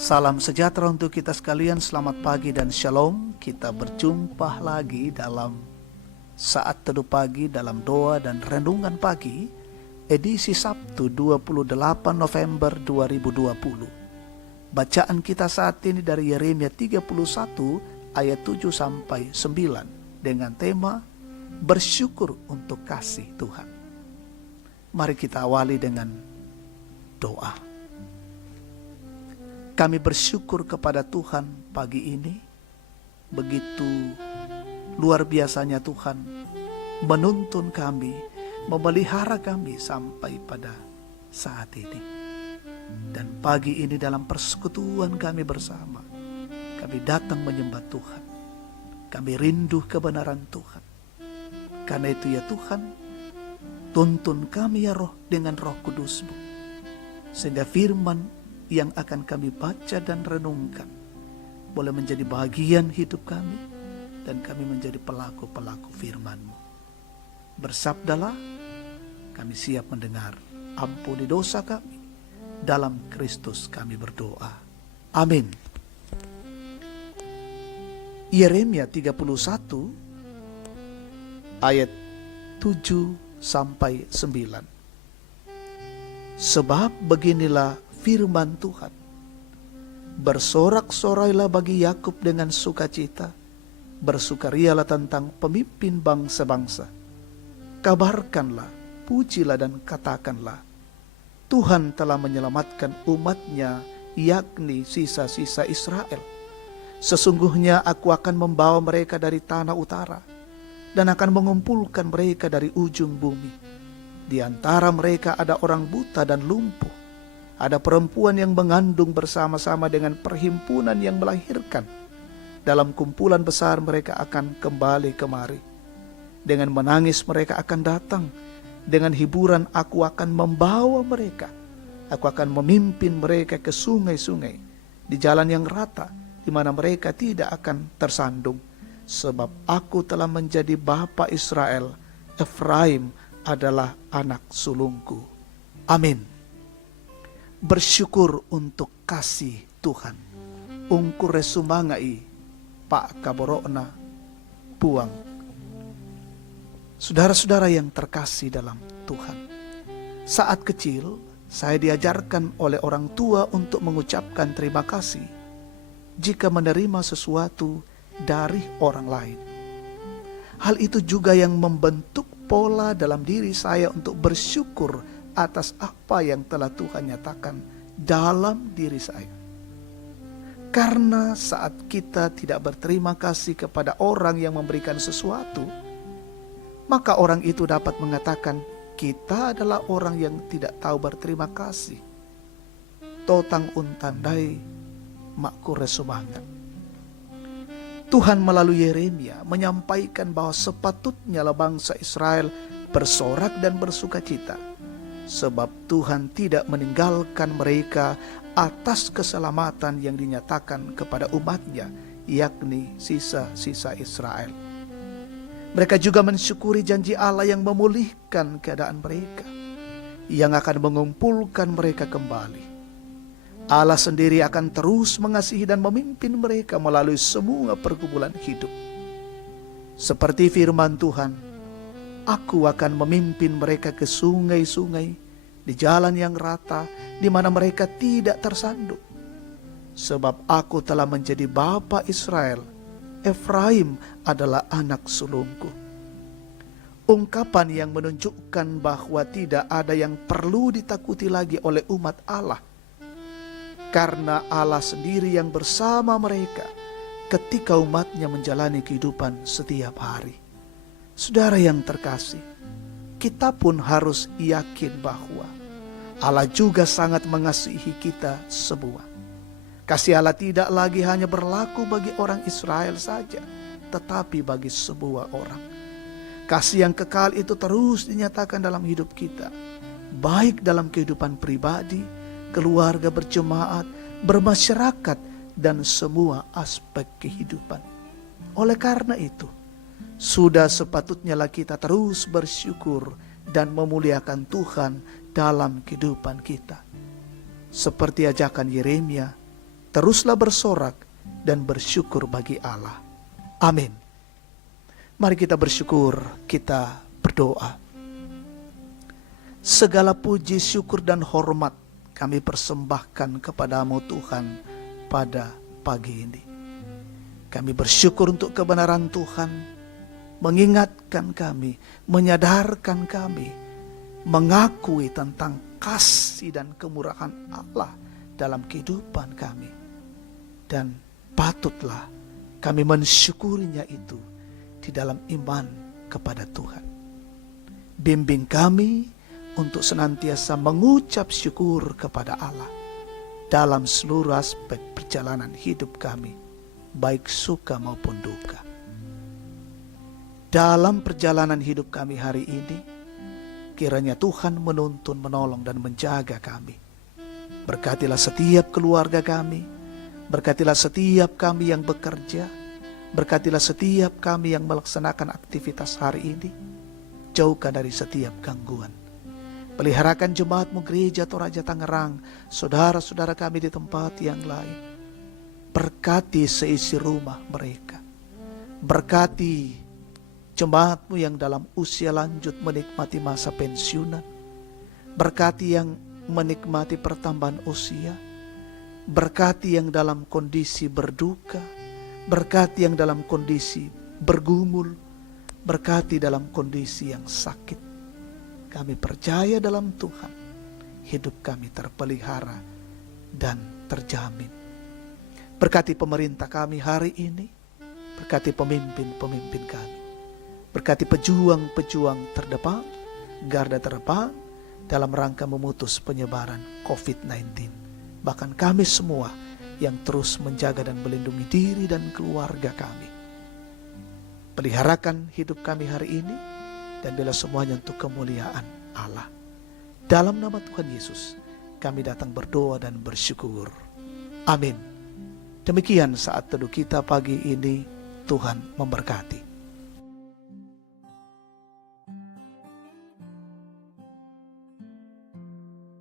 Salam sejahtera untuk kita sekalian, selamat pagi dan shalom. Kita berjumpa lagi dalam saat teduh pagi, dalam doa dan renungan pagi, edisi Sabtu 28 November 2020. Bacaan kita saat ini dari Yeremia 31 ayat 7 sampai 9 dengan tema bersyukur untuk kasih Tuhan. Mari kita awali dengan doa. Kami bersyukur kepada Tuhan pagi ini. Begitu luar biasanya Tuhan menuntun kami, memelihara kami sampai pada saat ini. Dan pagi ini dalam persekutuan kami bersama, kami datang menyembah Tuhan. Kami rindu kebenaran Tuhan. Karena itu ya Tuhan, tuntun kami ya Roh dengan Roh Kudus-Mu, sehingga firman yang akan kami baca dan renungkan boleh menjadi bagian hidup kami, dan kami menjadi pelaku-pelaku firman-Mu. Bersabdalah, kami siap mendengar. Ampuni dosa kami, dalam Kristus kami berdoa. Amin. Yeremia 31 ayat 7 sampai 9. Sebab beginilah firman Tuhan, bersorak-sorailah bagi Yakub dengan sukacita, bersukarialah tentang pemimpin bangsa-bangsa. Kabarkanlah, pujilah dan katakanlah, Tuhan telah menyelamatkan umatnya, yakni sisa-sisa Israel. Sesungguhnya aku akan membawa mereka dari tanah utara, dan akan mengumpulkan mereka dari ujung bumi. Di antara mereka ada orang buta dan lumpuh, ada perempuan yang mengandung bersama-sama dengan perhimpunan yang melahirkan. Dalam kumpulan besar mereka akan kembali kemari. Dengan menangis mereka akan datang. Dengan hiburan aku akan membawa mereka. Aku akan memimpin mereka ke sungai-sungai, di jalan yang rata, di mana mereka tidak akan tersandung. Sebab aku telah menjadi bapa Israel, Efraim adalah anak sulungku. Amin. Bersyukur untuk kasih Tuhan. Ungkure sumangai Pak Kaborokna buang. Saudara-saudara yang terkasih dalam Tuhan, saat kecil saya diajarkan oleh orang tua untuk mengucapkan terima kasih jika menerima sesuatu dari orang lain. Hal itu juga yang membentuk pola dalam diri saya untuk bersyukur atas apa yang telah Tuhan nyatakan dalam diri saya. Karena saat kita tidak berterima kasih kepada orang yang memberikan sesuatu, maka orang itu dapat mengatakan kita adalah orang yang tidak tahu berterima kasih. Totang untandai makure sumangat. Tuhan melalui Yeremia menyampaikan bahwa sepatutnya bangsa Israel bersorak dan bersukacita, sebab Tuhan tidak meninggalkan mereka atas keselamatan yang dinyatakan kepada umatnya, yakni sisa-sisa Israel. Mereka juga mensyukuri janji Allah yang memulihkan keadaan mereka, yang akan mengumpulkan mereka kembali. Allah sendiri akan terus mengasihi dan memimpin mereka melalui semua pergumulan hidup. Seperti firman Tuhan, aku akan memimpin mereka ke sungai-sungai, di jalan yang rata, di mana mereka tidak tersandung. Sebab aku telah menjadi bapa Israel, Efraim adalah anak sulungku. Ungkapan yang menunjukkan bahwa tidak ada yang perlu ditakuti lagi oleh umat Allah, karena Allah sendiri yang bersama mereka ketika umatnya menjalani kehidupan setiap hari. Saudara yang terkasih, kita pun harus yakin bahwa Allah juga sangat mengasihi kita semua. Kasih Allah tidak lagi hanya berlaku bagi orang Israel saja, tetapi bagi semua orang. Kasih yang kekal itu terus dinyatakan dalam hidup kita, baik dalam kehidupan pribadi, keluarga, berjemaat, bermasyarakat, dan semua aspek kehidupan. Oleh karena itu, sudah sepatutnya kita terus bersyukur dan memuliakan Tuhan dalam kehidupan kita. Seperti ajakan Yeremia, teruslah bersorak dan bersyukur bagi Allah. Amin. Mari kita bersyukur, kita berdoa. Segala puji, syukur, dan hormat kami persembahkan kepadamu Tuhan pada pagi ini. Kami bersyukur untuk kebenaran Tuhan, mengingatkan kami, menyadarkan kami, mengakui tentang kasih dan kemurahan Allah dalam kehidupan kami. Dan patutlah kami mensyukurinya itu di dalam iman kepada Tuhan. Bimbing kami untuk senantiasa mengucap syukur kepada Allah dalam seluruh aspek perjalanan hidup kami, baik suka maupun duka. Dalam perjalanan hidup kami hari ini, kiranya Tuhan menuntun, menolong, dan menjaga kami. Berkatilah setiap keluarga kami, berkatilah setiap kami yang bekerja, berkatilah setiap kami yang melaksanakan aktivitas hari ini. Jauhkan dari setiap gangguan. Peliharakan jemaatmu gereja Toraja Tangerang, saudara-saudara kami di tempat yang lain. Berkati seisi rumah mereka. Berkati jemaatmu yang dalam usia lanjut menikmati masa pensiunan. Berkati yang menikmati pertambahan usia. Berkati yang dalam kondisi berduka. Berkati yang dalam kondisi bergumul. Berkati dalam kondisi yang sakit. Kami percaya dalam Tuhan, hidup kami terpelihara dan terjamin. Berkati pemerintah kami hari ini, berkati pemimpin-pemimpin kami, berkati pejuang-pejuang terdepan, garda terdepan dalam rangka memutus penyebaran COVID-19. Bahkan kami semua yang terus menjaga dan melindungi diri dan keluarga kami. Peliharakan hidup kami hari ini, dan bila semuanya untuk kemuliaan Allah. Dalam nama Tuhan Yesus, kami datang berdoa dan bersyukur. Amin. Demikian saat teduh kita pagi ini, Tuhan memberkati.